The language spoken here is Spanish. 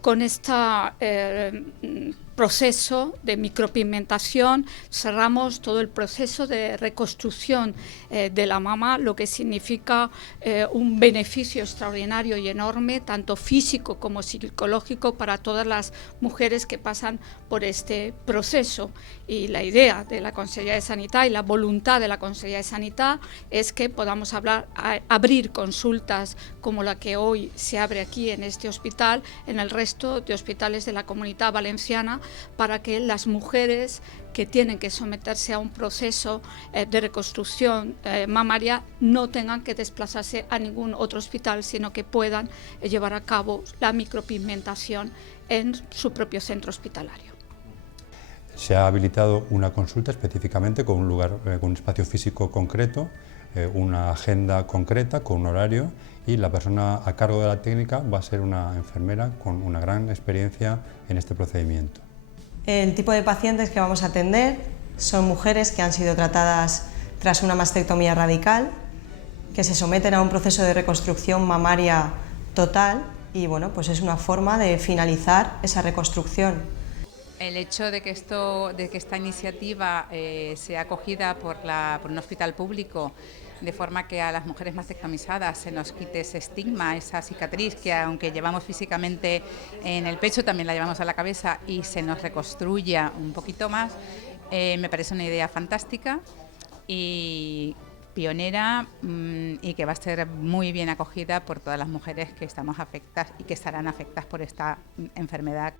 con este proceso de micropigmentación cerramos todo el proceso de reconstrucción de la mama, lo que significa un beneficio extraordinario y enorme, tanto físico como psicológico, para todas las mujeres que pasan por este proceso. Y la idea de la Conselleria de Sanidad y la voluntad de la Conselleria de Sanidad es que podamos abrir consultas como la que hoy se abre aquí en este hospital, en el resto de hospitales de la Comunidad Valenciana, para que las mujeres que tienen que someterse a un proceso de reconstrucción mamaria no tengan que desplazarse a ningún otro hospital, sino que puedan llevar a cabo la micropigmentación en su propio centro hospitalario. Se ha habilitado una consulta específicamente con un lugar, con un espacio físico concreto, una agenda concreta con un horario, y la persona a cargo de la técnica va a ser una enfermera con una gran experiencia en este procedimiento. El tipo de pacientes que vamos a atender son mujeres que han sido tratadas tras una mastectomía radical, que se someten a un proceso de reconstrucción mamaria total y bueno, pues es una forma de finalizar esa reconstrucción. El hecho de que esta iniciativa sea acogida por un hospital público, de forma que a las mujeres mastectomizadas se nos quite ese estigma, esa cicatriz que aunque llevamos físicamente en el pecho, también la llevamos a la cabeza, y se nos reconstruya un poquito más, me parece una idea fantástica y pionera, y que va a ser muy bien acogida por todas las mujeres que estamos afectadas y que estarán afectadas por esta enfermedad.